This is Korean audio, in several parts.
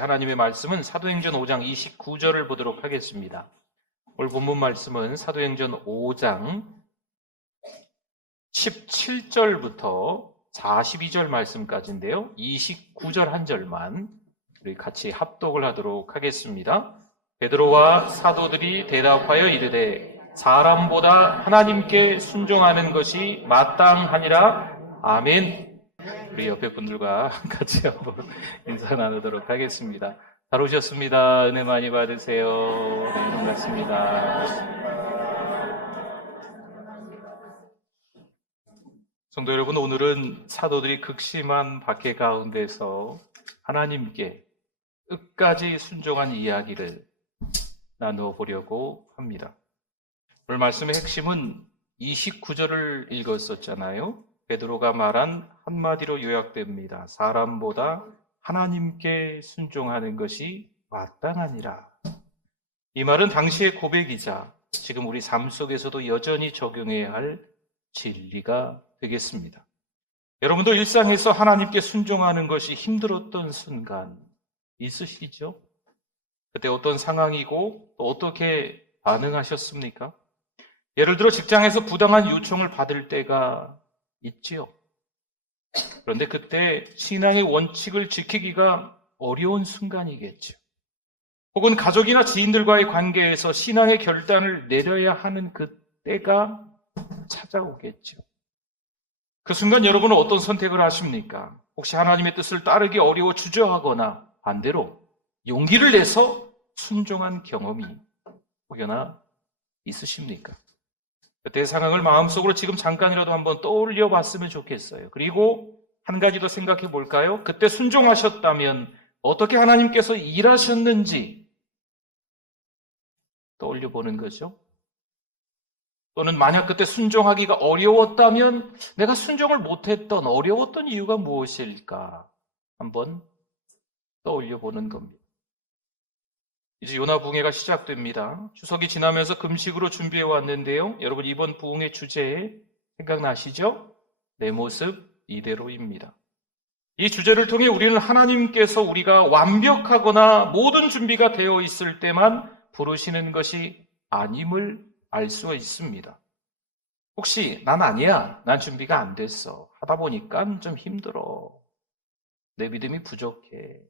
하나님의 말씀은 사도행전 5장 29절을 보도록 하겠습니다. 오늘 본문 말씀은 사도행전 5장 17절부터 42절 말씀까지인데요. 29절 한 절만 우리 같이 합독을 하도록 하겠습니다. 베드로와 사도들이 대답하여 이르되 사람보다 하나님께 순종하는 것이 마땅하니라. 아멘. 우리 옆에 분들과 같이 한번 인사 나누도록 하겠습니다. 잘 오셨습니다. 은혜 많이 받으세요. 네, 반갑습니다. 성도 여러분, 오늘은 사도들이 극심한 박해 가운데서 하나님께 끝까지 순종한 이야기를 나누어 보려고 합니다. 오늘 말씀의 핵심은 29절을 읽었었잖아요. 베드로가 말한 한마디로 요약됩니다. 사람보다 하나님께 순종하는 것이 마땅하니라. 이 말은 당시의 고백이자 지금 우리 삶 속에서도 여전히 적용해야 할 진리가 되겠습니다. 여러분도 일상에서 하나님께 순종하는 것이 힘들었던 순간 있으시죠? 그때 어떤 상황이고 또 어떻게 반응하셨습니까? 예를 들어 직장에서 부당한 요청을 받을 때가 있지요. 그런데 그때 신앙의 원칙을 지키기가 어려운 순간이겠죠. 혹은 가족이나 지인들과의 관계에서 신앙의 결단을 내려야 하는 그때가 찾아오겠죠. 그 순간 여러분은 어떤 선택을 하십니까? 혹시 하나님의 뜻을 따르기 어려워 주저하거나 반대로 용기를 내서 순종한 경험이 혹여나 있으십니까? 그때 상황을 마음속으로 지금 잠깐이라도 한번 떠올려 봤으면 좋겠어요. 그리고 한 가지 더 생각해 볼까요? 그때 순종하셨다면 어떻게 하나님께서 일하셨는지 떠올려 보는 거죠. 또는 만약 그때 순종하기가 어려웠다면 내가 순종을 못했던 어려웠던 이유가 무엇일까 한번 떠올려 보는 겁니다. 이제 요나 부흥회가 시작됩니다. 추석이 지나면서 금식으로 준비해 왔는데요. 여러분 이번 부흥회 주제 생각나시죠? 내 모습 이대로입니다. 이 주제를 통해 우리는 하나님께서 우리가 완벽하거나 모든 준비가 되어 있을 때만 부르시는 것이 아님을 알 수가 있습니다. 혹시 난 아니야. 난 준비가 안 됐어. 하다 보니까 좀 힘들어. 내 믿음이 부족해.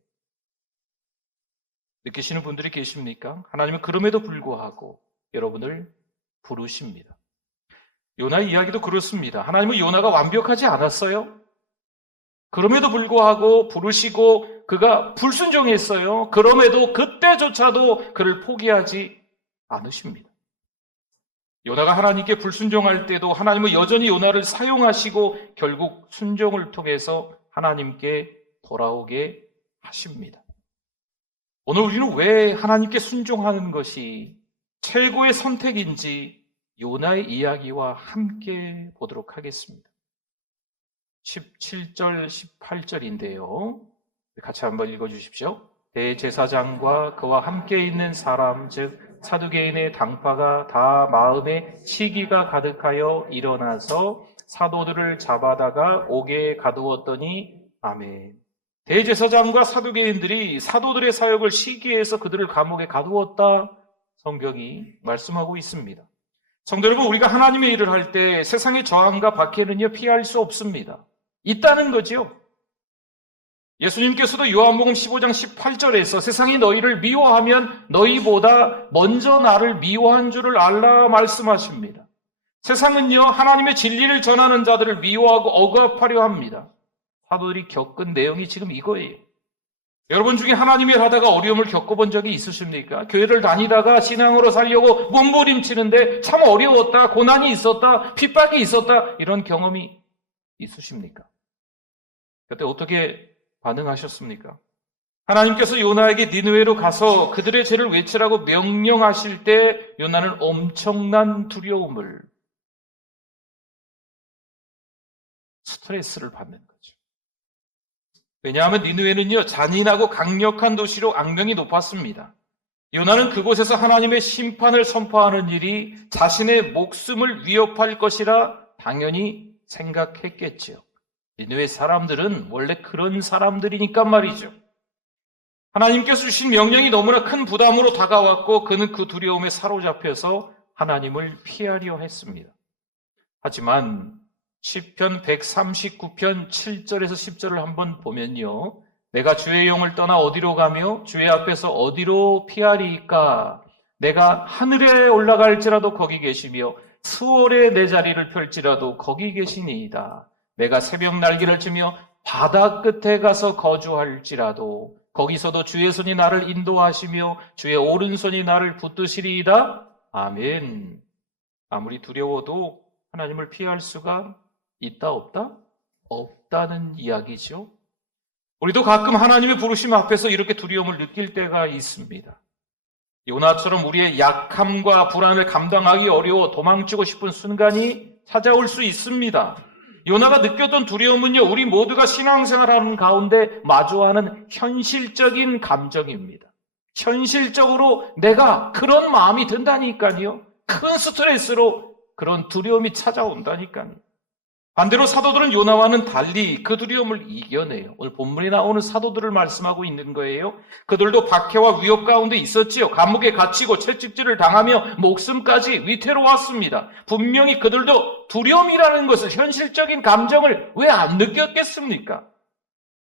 느끼시는 분들이 계십니까? 하나님은 그럼에도 불구하고 여러분을 부르십니다. 요나의 이야기도 그렇습니다. 하나님은 요나가 완벽하지 않았어요. 그럼에도 불구하고 부르시고 그가 불순종했어요. 그럼에도 그때조차도 그를 포기하지 않으십니다. 요나가 하나님께 불순종할 때도 하나님은 여전히 요나를 사용하시고 결국 순종을 통해서 하나님께 돌아오게 하십니다. 오늘 우리는 왜 하나님께 순종하는 것이 최고의 선택인지 요나의 이야기와 함께 보도록 하겠습니다. 17절, 18절인데요. 같이 한번 읽어주십시오. 대제사장과 그와 함께 있는 사람, 즉 사두개인의 당파가 다 마음에 시기가 가득하여 일어나서 사도들을 잡아다가 옥에 가두었더니 아멘. 대제사장과 사두개인들이 사도들의 사역을 시기해서 그들을 감옥에 가두었다. 성경이 말씀하고 있습니다. 성도 여러분, 우리가 하나님의 일을 할 때 세상의 저항과 박해는요 피할 수 없습니다. 있다는 거지요. 예수님께서도 요한복음 15장 18절에서 세상이 너희를 미워하면 너희보다 먼저 나를 미워한 줄을 알라 말씀하십니다. 세상은요 하나님의 진리를 전하는 자들을 미워하고 억압하려 합니다. 사도들이 겪은 내용이 지금 이거예요. 여러분 중에 하나님의 일 하다가 어려움을 겪어본 적이 있으십니까? 교회를 다니다가 신앙으로 살려고 몸부림치는데 참 어려웠다, 고난이 있었다, 핍박이 있었다 이런 경험이 있으십니까? 그때 어떻게 반응하셨습니까? 하나님께서 요나에게 니느웨로 가서 그들의 죄를 외치라고 명령하실 때 요나는 엄청난 두려움을, 스트레스를 받는 거죠. 왜냐하면 니느웨는요 잔인하고 강력한 도시로 악명이 높았습니다. 요나는 그곳에서 하나님의 심판을 선포하는 일이 자신의 목숨을 위협할 것이라 당연히 생각했겠지요. 니느웨 사람들은 원래 그런 사람들이니까 말이죠. 하나님께서 주신 명령이 너무나 큰 부담으로 다가왔고 그는 그 두려움에 사로잡혀서 하나님을 피하려 했습니다. 하지만 시편 139편 7절에서 10절을 한번 보면요. 내가 주의 영을 떠나 어디로 가며 주의 앞에서 어디로 피하리이까? 내가 하늘에 올라갈지라도 거기 계시며 수월에 내 자리를 펼지라도 거기 계시니이다. 내가 새벽 날개를 치며 바다 끝에 가서 거주할지라도 거기서도 주의 손이 나를 인도하시며 주의 오른손이 나를 붙드시리이다. 아멘. 아무리 두려워도 하나님을 피할 수가 있다 없다? 없다는 이야기죠. 우리도 가끔 하나님의 부르심 앞에서 이렇게 두려움을 느낄 때가 있습니다. 요나처럼 우리의 약함과 불안을 감당하기 어려워 도망치고 싶은 순간이 찾아올 수 있습니다. 요나가 느꼈던 두려움은요, 우리 모두가 신앙생활하는 가운데 마주하는 현실적인 감정입니다. 현실적으로 내가 그런 마음이 든다니까요. 큰 스트레스로 그런 두려움이 찾아온다니까요. 반대로 사도들은 요나와는 달리 그 두려움을 이겨내요. 오늘 본문에 나오는 사도들을 말씀하고 있는 거예요. 그들도 박해와 위협 가운데 있었지요. 감옥에 갇히고 채찍질을 당하며 목숨까지 위태로웠습니다. 분명히 그들도 두려움이라는 것을, 현실적인 감정을 왜 안 느꼈겠습니까?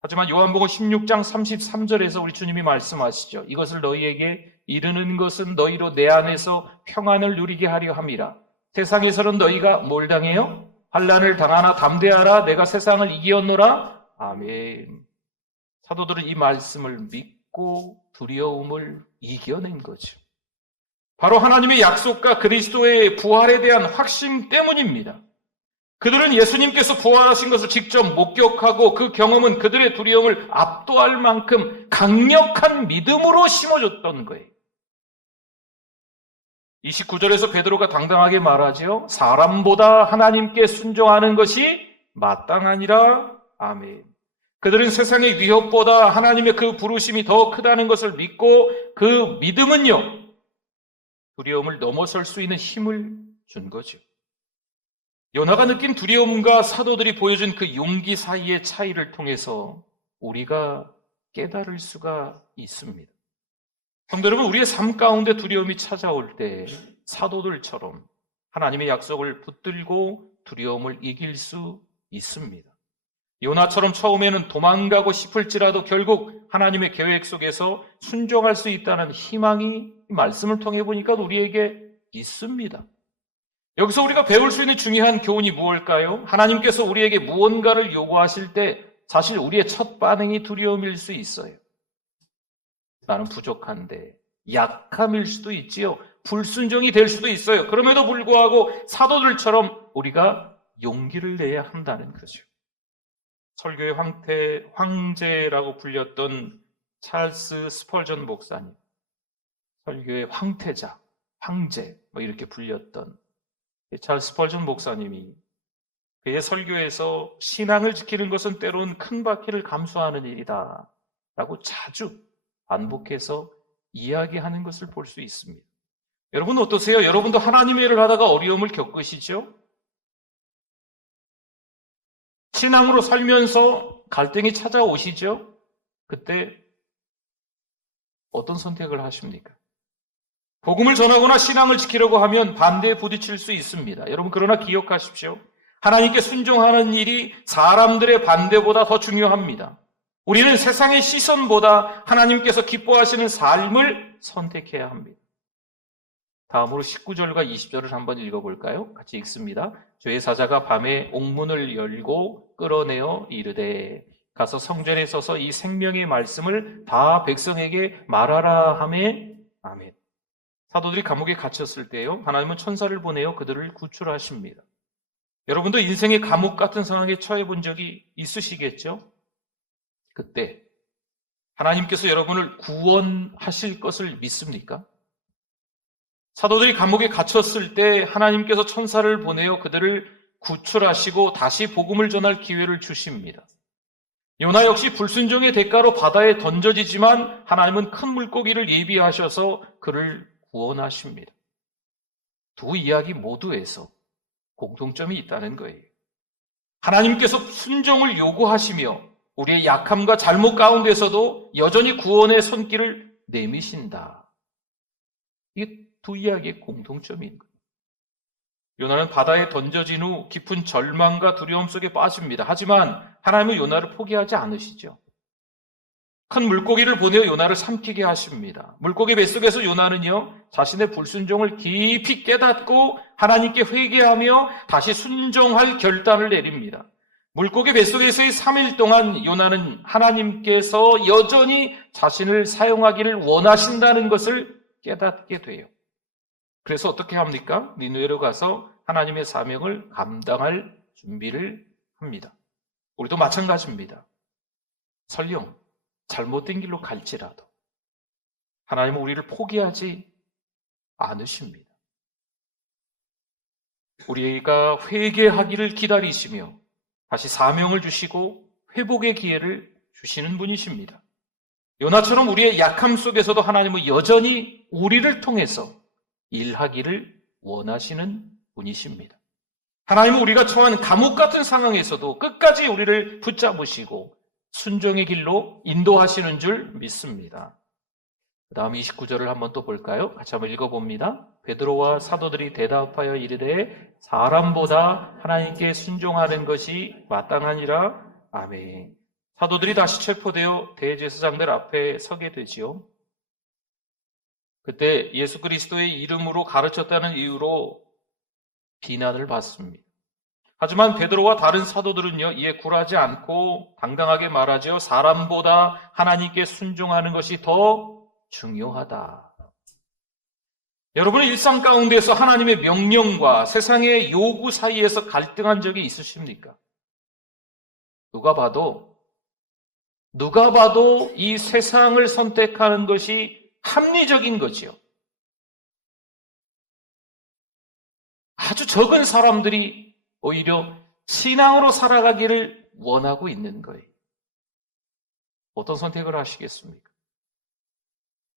하지만 요한복음 16장 33절에서 우리 주님이 말씀하시죠. 이것을 너희에게 이르는 것은 너희로 내 안에서 평안을 누리게 하려 함이라. 세상에서는 너희가 뭘 당해요? 환난을 당하나 담대하라. 내가 세상을 이기었노라. 아멘. 사도들은 이 말씀을 믿고 두려움을 이겨낸 거죠. 바로 하나님의 약속과 그리스도의 부활에 대한 확신 때문입니다. 그들은 예수님께서 부활하신 것을 직접 목격하고 그 경험은 그들의 두려움을 압도할 만큼 강력한 믿음으로 심어줬던 거예요. 29절에서 베드로가 당당하게 말하죠. 사람보다 하나님께 순종하는 것이 마땅하니라. 아멘. 그들은 세상의 위협보다 하나님의 그 부르심이 더 크다는 것을 믿고 그 믿음은요, 두려움을 넘어설 수 있는 힘을 준 거죠. 요나가 느낀 두려움과 사도들이 보여준 그 용기 사이의 차이를 통해서 우리가 깨달을 수가 있습니다. 성도 여러분, 우리의 삶 가운데 두려움이 찾아올 때 사도들처럼 하나님의 약속을 붙들고 두려움을 이길 수 있습니다. 요나처럼 처음에는 도망가고 싶을지라도 결국 하나님의 계획 속에서 순종할 수 있다는 희망이 말씀을 통해 보니까 우리에게 있습니다. 여기서 우리가 배울 수 있는 중요한 교훈이 무엇일까요? 하나님께서 우리에게 무언가를 요구하실 때 사실 우리의 첫 반응이 두려움일 수 있어요. 나는 부족한데, 약함일 수도 있지요. 불순종이 될 수도 있어요. 그럼에도 불구하고 사도들처럼 우리가 용기를 내야 한다는 거죠. 설교의 황제라고 불렸던 찰스 스펄전 목사님, 설교의 황태자, 황제 이렇게 불렸던 찰스 스펄전 목사님이 그의 설교에서 신앙을 지키는 것은 때론 큰 박해를 감수하는 일이다 라고 자주 반복해서 이야기하는 것을 볼 수 있습니다. 여러분 어떠세요? 여러분도 하나님의 일을 하다가 어려움을 겪으시죠? 신앙으로 살면서 갈등이 찾아오시죠? 그때 어떤 선택을 하십니까? 복음을 전하거나 신앙을 지키려고 하면 반대에 부딪힐 수 있습니다. 여러분 그러나 기억하십시오. 하나님께 순종하는 일이 사람들의 반대보다 더 중요합니다. 우리는 세상의 시선보다 하나님께서 기뻐하시는 삶을 선택해야 합니다. 다음으로 19절과 20절을 한번 읽어볼까요? 같이 읽습니다. 주의 사자가 밤에 옥문을 열고 끌어내어 이르되 가서 성전에 서서 이 생명의 말씀을 다 백성에게 말하라 하매 아멘. 사도들이 감옥에 갇혔을 때요, 하나님은 천사를 보내어 그들을 구출하십니다. 여러분도 인생의 감옥 같은 상황에 처해 본 적이 있으시겠죠? 그때 하나님께서 여러분을 구원하실 것을 믿습니까? 사도들이 감옥에 갇혔을 때 하나님께서 천사를 보내어 그들을 구출하시고 다시 복음을 전할 기회를 주십니다. 요나 역시 불순종의 대가로 바다에 던져지지만 하나님은 큰 물고기를 예비하셔서 그를 구원하십니다. 두 이야기 모두에서 공통점이 있다는 거예요. 하나님께서 순종을 요구하시며 우리의 약함과 잘못 가운데서도 여전히 구원의 손길을 내미신다. 이게 두 이야기의 공통점인 거예요. 요나는 바다에 던져진 후 깊은 절망과 두려움 속에 빠집니다. 하지만 하나님은 요나를 포기하지 않으시죠. 큰 물고기를 보내어 요나를 삼키게 하십니다. 물고기 뱃속에서 요나는요, 자신의 불순종을 깊이 깨닫고 하나님께 회개하며 다시 순종할 결단을 내립니다. 물고기 뱃속에서의 3일 동안 요나는 하나님께서 여전히 자신을 사용하기를 원하신다는 것을 깨닫게 돼요. 그래서 어떻게 합니까? 니느웨로 가서 하나님의 사명을 감당할 준비를 합니다. 우리도 마찬가지입니다. 설령 잘못된 길로 갈지라도 하나님은 우리를 포기하지 않으십니다. 우리가 회개하기를 기다리시며 다시 사명을 주시고 회복의 기회를 주시는 분이십니다. 요나처럼 우리의 약함 속에서도 하나님은 여전히 우리를 통해서 일하기를 원하시는 분이십니다. 하나님은 우리가 처한 감옥 같은 상황에서도 끝까지 우리를 붙잡으시고 순종의 길로 인도하시는 줄 믿습니다. 그 다음 29절을 한번 또 볼까요? 같이 한번 읽어봅니다. 베드로와 사도들이 대답하여 이르되 사람보다 하나님께 순종하는 것이 마땅하니라. 아멘. 사도들이 다시 체포되어 대제사장들 앞에 서게 되지요. 그때 예수 그리스도의 이름으로 가르쳤다는 이유로 비난을 받습니다. 하지만 베드로와 다른 사도들은요, 이에 굴하지 않고 당당하게 말하죠. 사람보다 하나님께 순종하는 것이 더 중요하다. 여러분은 일상 가운데서 하나님의 명령과 세상의 요구 사이에서 갈등한 적이 있으십니까? 누가 봐도 이 세상을 선택하는 것이 합리적인 거지요. 아주 적은 사람들이 오히려 신앙으로 살아가기를 원하고 있는 거예요. 어떤 선택을 하시겠습니까?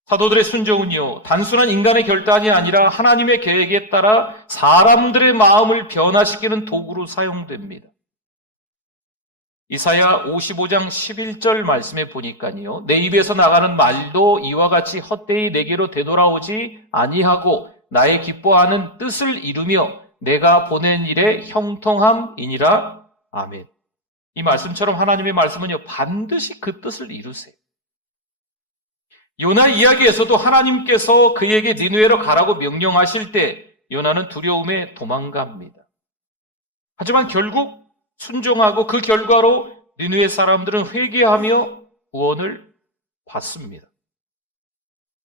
사도들의 순종은요, 단순한 인간의 결단이 아니라 하나님의 계획에 따라 사람들의 마음을 변화시키는 도구로 사용됩니다. 이사야 55장 11절 말씀에 보니까요, 내 입에서 나가는 말도 이와 같이 헛되이 내게로 되돌아오지 아니하고 나의 기뻐하는 뜻을 이루며 내가 보낸 일에 형통함이니라. 아멘. 이 말씀처럼 하나님의 말씀은요, 반드시 그 뜻을 이루세요. 요나 이야기에서도 하나님께서 그에게 니느웨로 가라고 명령하실 때 요나는 두려움에 도망갑니다. 하지만 결국 순종하고 그 결과로 니느웨 사람들은 회개하며 구원을 받습니다.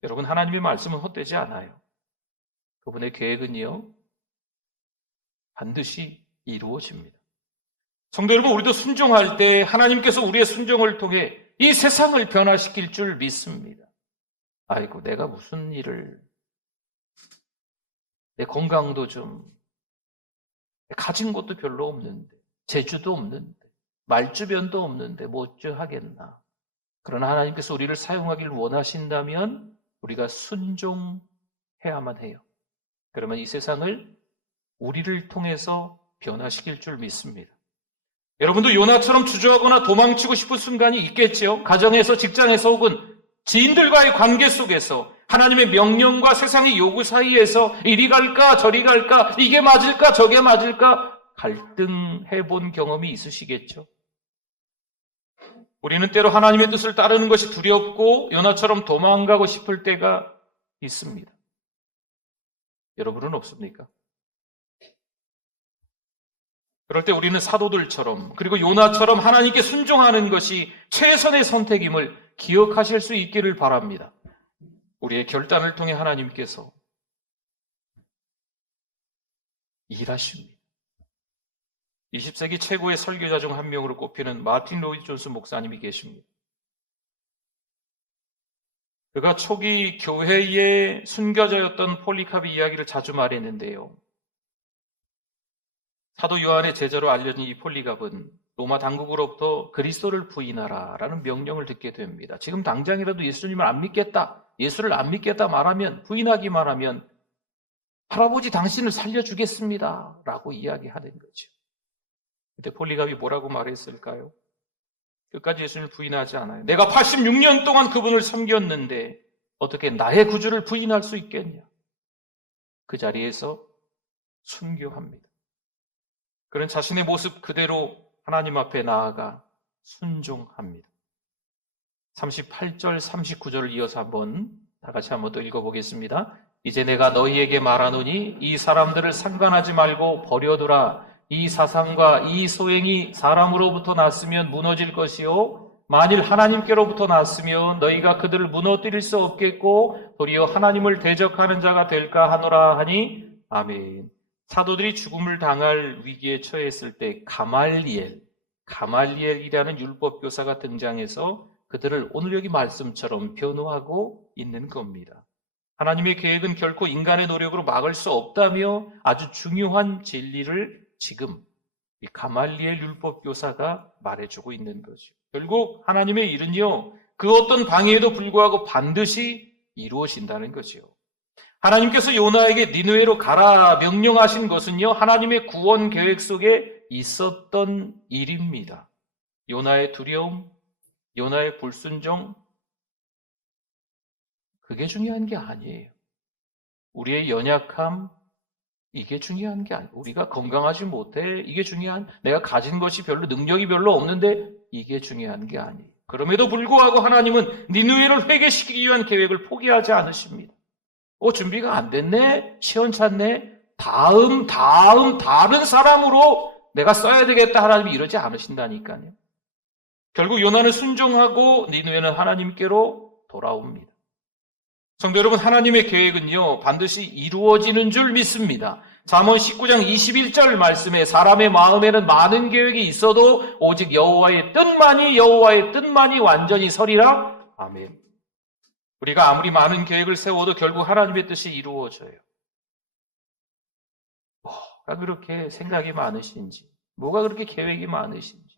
여러분, 하나님의 말씀은 헛되지 않아요. 그분의 계획은요, 반드시 이루어집니다. 성도 여러분, 우리도 순종할 때 하나님께서 우리의 순종을 통해 이 세상을 변화시킬 줄 믿습니다. 아이고, 내가 무슨 일을, 내 건강도 좀, 가진 것도 별로 없는데, 재주도 없는데, 말주변도 없는데 뭐 어쩌하겠나. 그러나 하나님께서 우리를 사용하기를 원하신다면 우리가 순종해야만 해요. 그러면 이 세상을 우리를 통해서 변화시킬 줄 믿습니다. 여러분도 요나처럼 주저하거나 도망치고 싶은 순간이 있겠지요. 가정에서, 직장에서 혹은 지인들과의 관계 속에서 하나님의 명령과 세상의 요구 사이에서 이리 갈까 저리 갈까, 이게 맞을까 저게 맞을까 갈등해 본 경험이 있으시겠죠. 우리는 때로 하나님의 뜻을 따르는 것이 두렵고 요나처럼 도망가고 싶을 때가 있습니다. 여러분은 없습니까? 그럴 때 우리는 사도들처럼, 그리고 요나처럼 하나님께 순종하는 것이 최선의 선택임을 기억하실 수 있기를 바랍니다. 우리의 결단을 통해 하나님께서 일하십니다. 20세기 최고의 설교자 중 한 명으로 꼽히는 마틴 로이드 존스 목사님이 계십니다. 그가 초기 교회의 순교자였던 폴리카비 이야기를 자주 말했는데요. 사도 요한의 제자로 알려진 이 폴리갑은 로마 당국으로부터 그리스도를 부인하라라는 명령을 듣게 됩니다. 지금 당장이라도 예수님을 안 믿겠다, 예수를 안 믿겠다 말하면, 부인하기만 하면 할아버지 당신을 살려주겠습니다 라고 이야기하는 거죠. 그때 폴리갑이 뭐라고 말했을까요? 끝까지 예수님을 부인하지 않아요. 내가 86년 동안 그분을 섬겼는데 어떻게 나의 구주를 부인할 수 있겠냐? 그 자리에서 순교합니다. 그는 자신의 모습 그대로 하나님 앞에 나아가 순종합니다. 38절, 39절을 이어서 다 같이 한번 더 읽어보겠습니다. 이제 내가 너희에게 말하노니 이 사람들을 상관하지 말고 버려두라. 이 사상과 이 소행이 사람으로부터 났으면 무너질 것이요 만일 하나님께로부터 났으면 너희가 그들을 무너뜨릴 수 없겠고 도리어 하나님을 대적하는 자가 될까 하노라 하니 아멘. 사도들이 죽음을 당할 위기에 처했을 때 가말리엘이라는 율법교사가 등장해서 그들을 오늘 여기 말씀처럼 변호하고 있는 겁니다. 하나님의 계획은 결코 인간의 노력으로 막을 수 없다며 아주 중요한 진리를 지금 이 가말리엘 율법교사가 말해주고 있는 거죠. 결국 하나님의 일은요, 그 어떤 방해에도 불구하고 반드시 이루어진다는 거죠. 하나님께서 요나에게 니느웨로 가라 명령하신 것은요, 하나님의 구원 계획 속에 있었던 일입니다. 요나의 두려움, 요나의 불순종, 그게 중요한 게 아니에요. 우리의 연약함, 이게 중요한 게 아니에요. 우리가 건강하지 못해, 이게 내가 가진 것이 능력이 별로 없는데, 이게 중요한 게 아니에요. 그럼에도 불구하고 하나님은 니느웨를 회개시키기 위한 계획을 포기하지 않으십니다. 준비가 안 됐네? 시원찮네? 다른 사람으로 내가 써야 되겠다. 하나님이 이러지 않으신다니까요. 결국 요나는 순종하고 니느웨는 하나님께로 돌아옵니다. 성도 여러분, 하나님의 계획은요, 반드시 이루어지는 줄 믿습니다. 잠언 19장 21절 말씀에 사람의 마음에는 많은 계획이 있어도 오직 여호와의 뜻만이 완전히 서리라. 아멘. 우리가 아무리 많은 계획을 세워도 결국 하나님의 뜻이 이루어져요. 뭐가 그렇게 생각이 많으신지, 뭐가 그렇게 계획이 많으신지,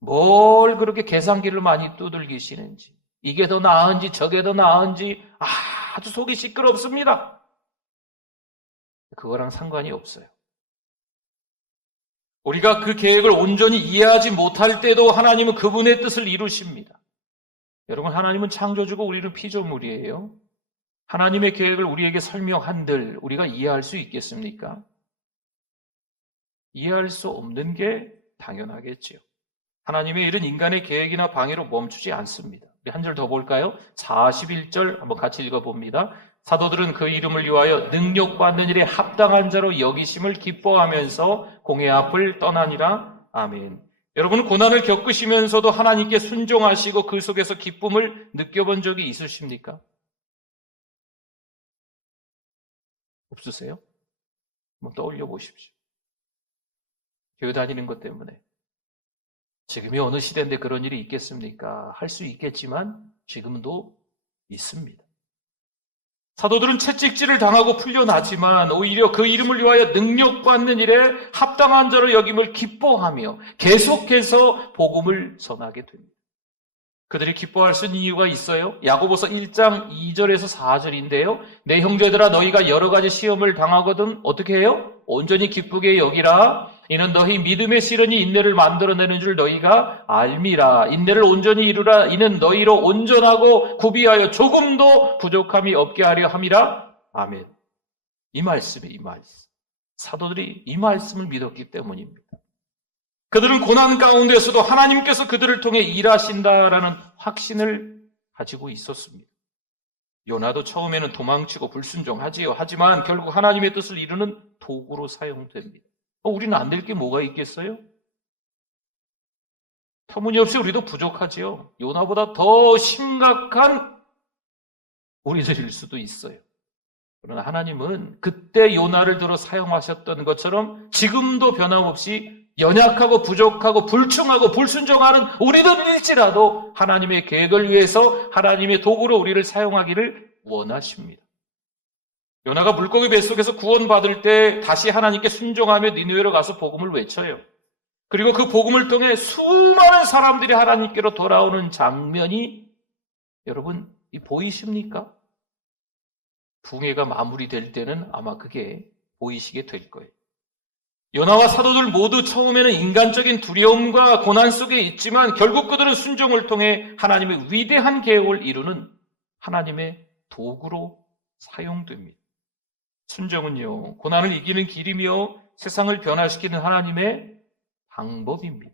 뭘 그렇게 계산기를 많이 두들기시는지, 이게 더 나은지 저게 더 나은지 아주 속이 시끄럽습니다. 그거랑 상관이 없어요. 우리가 그 계획을 온전히 이해하지 못할 때도 하나님은 그분의 뜻을 이루십니다. 여러분, 하나님은 창조주고 우리는 피조물이에요. 하나님의 계획을 우리에게 설명한들 우리가 이해할 수 있겠습니까? 이해할 수 없는 게 당연하겠지요. 하나님의 일은 인간의 계획이나 방해로 멈추지 않습니다. 우리 한 절 더 볼까요? 41절 한번 같이 읽어봅니다. 사도들은 그 이름을 위하여 능력받는 일에 합당한 자로 여기심을 기뻐하면서 공회 앞을 떠나니라. 아멘. 여러분, 고난을 겪으시면서도 하나님께 순종하시고 그 속에서 기쁨을 느껴본 적이 있으십니까? 없으세요? 한번 떠올려 보십시오. 교회 다니는 것 때문에. 지금이 어느 시대인데 그런 일이 있겠습니까? 할 수 있겠지만 지금도 있습니다. 사도들은 채찍질을 당하고 풀려나지만 오히려 그 이름을 위하여 능력받는 일에 합당한 자로 여김을 기뻐하며 계속해서 복음을 전하게 됩니다. 그들이 기뻐할 수 있는 이유가 있어요. 야고보서 1장 2절에서 4절인데요. 내 형제들아, 너희가 여러 가지 시험을 당하거든 어떻게 해요? 온전히 기쁘게 여기라. 이는 너희 믿음의 시련이 인내를 만들어내는 줄 너희가 알미라. 인내를 온전히 이루라. 이는 너희로 온전하고 구비하여 조금도 부족함이 없게 하려 함이라. 아멘. 이 말씀. 사도들이 이 말씀을 믿었기 때문입니다. 그들은 고난 가운데서도 하나님께서 그들을 통해 일하신다라는 확신을 가지고 있었습니다. 요나도 처음에는 도망치고 불순종하지요. 하지만 결국 하나님의 뜻을 이루는 도구로 사용됩니다. 우리는 안 될 게 뭐가 있겠어요? 터무니없이 우리도 부족하지요. 요나보다 더 심각한 우리들일 수도 있어요. 그러나 하나님은 그때 요나를 들어 사용하셨던 것처럼 지금도 변함없이 연약하고 부족하고 불충하고 불순종하는 우리들일지라도 하나님의 계획을 위해서 하나님의 도구로 우리를 사용하기를 원하십니다. 요나가 물고기 뱃속에서 구원받을 때 다시 하나님께 순종하며 니느웨로 가서 복음을 외쳐요. 그리고 그 복음을 통해 수많은 사람들이 하나님께로 돌아오는 장면이 여러분 보이십니까? 붕해가 마무리될 때는 아마 그게 보이시게 될 거예요. 요나와 사도들 모두 처음에는 인간적인 두려움과 고난 속에 있지만 결국 그들은 순종을 통해 하나님의 위대한 계획을 이루는 하나님의 도구로 사용됩니다. 순종은요, 고난을 이기는 길이며 세상을 변화시키는 하나님의 방법입니다.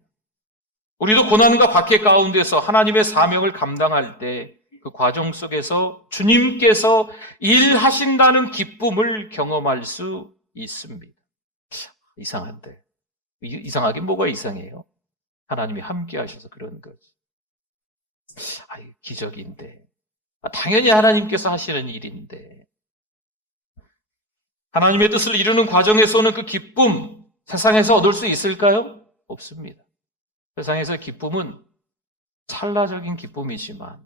우리도 고난과 박해 가운데서 하나님의 사명을 감당할 때 그 과정 속에서 주님께서 일하신다는 기쁨을 경험할 수 있습니다. 이상한데. 이상하게 뭐가 이상해요? 하나님이 함께 하셔서 그런 거지. 기적인데. 당연히 하나님께서 하시는 일인데. 하나님의 뜻을 이루는 과정에서는 그 기쁨, 세상에서 얻을 수 있을까요? 없습니다. 세상에서 기쁨은 찰나적인 기쁨이지만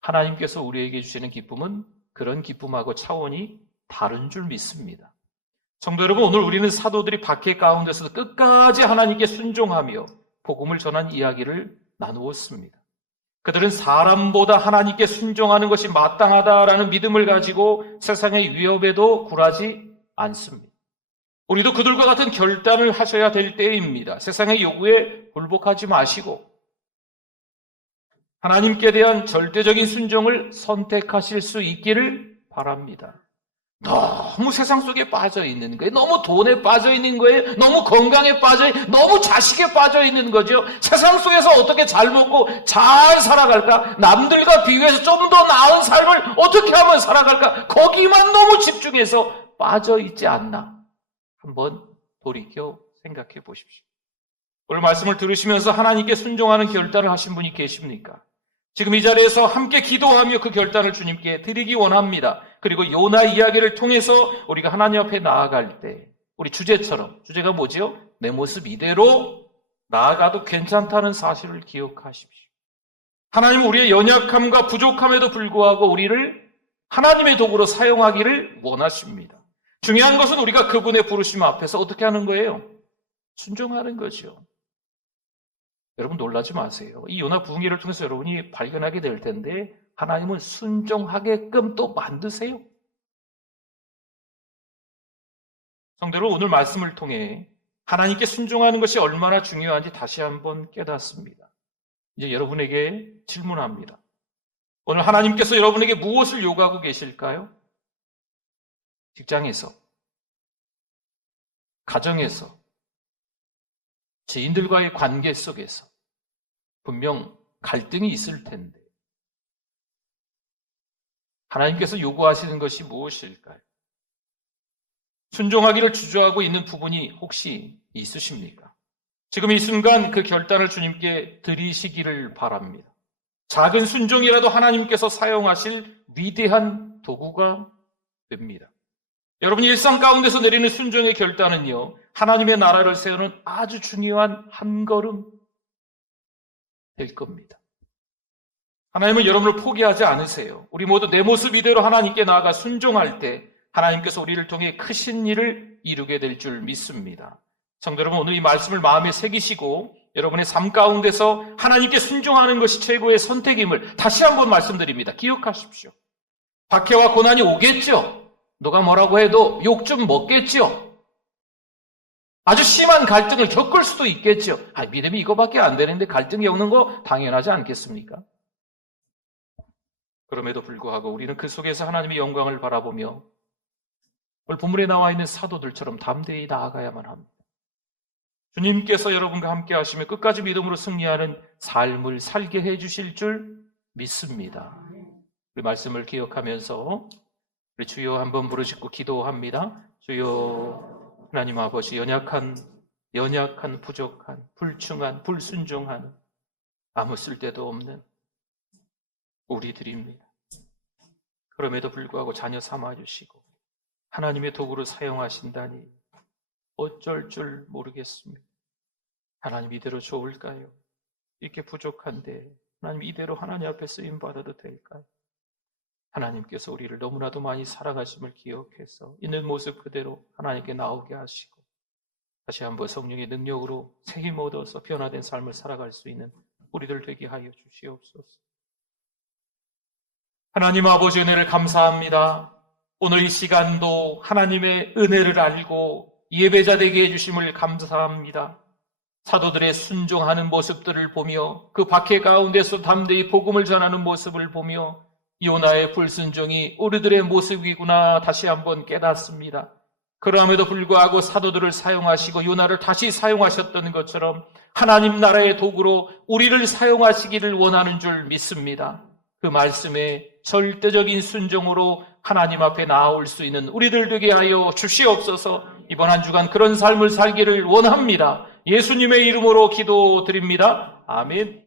하나님께서 우리에게 주시는 기쁨은 그런 기쁨하고 차원이 다른 줄 믿습니다. 성도 여러분, 오늘 우리는 사도들이 박해 가운데서 끝까지 하나님께 순종하며 복음을 전한 이야기를 나누었습니다. 그들은 사람보다 하나님께 순종하는 것이 마땅하다라는 믿음을 가지고 세상의 위협에도 굴하지 않습니다. 우리도 그들과 같은 결단을 하셔야 될 때입니다. 세상의 요구에 굴복하지 마시고 하나님께 대한 절대적인 순종을 선택하실 수 있기를 바랍니다. 너무 세상 속에 빠져 있는 거예요. 너무 돈에 빠져 있는 거예요. 너무 건강에 빠져 있는, 너무 자식에 빠져 있는 거죠. 세상 속에서 어떻게 잘 먹고 잘 살아갈까? 남들과 비교해서 좀 더 나은 삶을 어떻게 하면 살아갈까? 거기만 너무 집중해서 빠져 있지 않나? 한번 돌이켜 생각해 보십시오. 오늘 말씀을 들으시면서 하나님께 순종하는 결단을 하신 분이 계십니까? 지금 이 자리에서 함께 기도하며 그 결단을 주님께 드리기 원합니다. 그리고 요나 이야기를 통해서 우리가 하나님 앞에 나아갈 때 우리 주제처럼, 주제가 뭐지요? 내 모습 이대로 나아가도 괜찮다는 사실을 기억하십시오. 하나님은 우리의 연약함과 부족함에도 불구하고 우리를 하나님의 도구로 사용하기를 원하십니다. 중요한 것은 우리가 그분의 부르심 앞에서 어떻게 하는 거예요? 순종하는 거죠. 여러분 놀라지 마세요. 이 요나 부흥회를 통해서 여러분이 발견하게 될 텐데 하나님은 순종하게끔 또 만드세요. 성도 여러분, 오늘 말씀을 통해 하나님께 순종하는 것이 얼마나 중요한지 다시 한번 깨닫습니다. 이제 여러분에게 질문합니다. 오늘 하나님께서 여러분에게 무엇을 요구하고 계실까요? 직장에서, 가정에서, 지인들과의 관계 속에서 분명 갈등이 있을 텐데 하나님께서 요구하시는 것이 무엇일까요? 순종하기를 주저하고 있는 부분이 혹시 있으십니까? 지금 이 순간 그 결단을 주님께 드리시기를 바랍니다. 작은 순종이라도 하나님께서 사용하실 위대한 도구가 됩니다. 여러분이 일상 가운데서 내리는 순종의 결단은요, 하나님의 나라를 세우는 아주 중요한 한 걸음 될 겁니다. 하나님은 여러분을 포기하지 않으세요. 우리 모두 내 모습 이대로 하나님께 나아가 순종할 때 하나님께서 우리를 통해 크신 일을 이루게 될 줄 믿습니다. 성도 여러분, 오늘 이 말씀을 마음에 새기시고 여러분의 삶 가운데서 하나님께 순종하는 것이 최고의 선택임을 다시 한번 말씀드립니다. 기억하십시오. 박해와 고난이 오겠죠. 누가 뭐라고 해도 욕 좀 먹겠죠. 아주 심한 갈등을 겪을 수도 있겠죠. 믿음이 이거밖에 안 되는데 갈등 겪는 거 당연하지 않겠습니까? 그럼에도 불구하고 우리는 그 속에서 하나님의 영광을 바라보며 오늘 본문에 나와 있는 사도들처럼 담대히 나아가야만 합니다. 주님께서 여러분과 함께 하시며 끝까지 믿음으로 승리하는 삶을 살게 해주실 줄 믿습니다. 우리 말씀을 기억하면서 우리 주여 한번 부르짖고 기도합니다. 주여, 하나님 아버지, 연약한, 부족한, 불충한, 불순종한, 아무 쓸데도 없는 우리들입니다. 그럼에도 불구하고 자녀 삼아주시고 하나님의 도구로 사용하신다니 어쩔 줄 모르겠습니다. 하나님, 이대로 좋을까요? 이렇게 부족한데 하나님, 이대로 하나님 앞에 쓰임받아도 될까요? 하나님께서 우리를 너무나도 많이 사랑하심을 기억해서 있는 모습 그대로 하나님께 나오게 하시고 다시 한번 성령의 능력으로 새 힘 얻어서 변화된 삶을 살아갈 수 있는 우리들 되게 하여 주시옵소서. 하나님 아버지, 은혜를 감사합니다. 오늘 이 시간도 하나님의 은혜를 알고 예배자 되게 해주심을 감사합니다. 사도들의 순종하는 모습들을 보며 그 박해 가운데서 담대히 복음을 전하는 모습을 보며 요나의 불순종이 우리들의 모습이구나 다시 한번 깨닫습니다. 그럼에도 불구하고 사도들을 사용하시고 요나를 다시 사용하셨던 것처럼 하나님 나라의 도구로 우리를 사용하시기를 원하는 줄 믿습니다. 그 말씀에 절대적인 순종으로 하나님 앞에 나아올 수 있는 우리들 되게 하여 주시옵소서. 이번 한 주간 그런 삶을 살기를 원합니다. 예수님의 이름으로 기도드립니다. 아멘.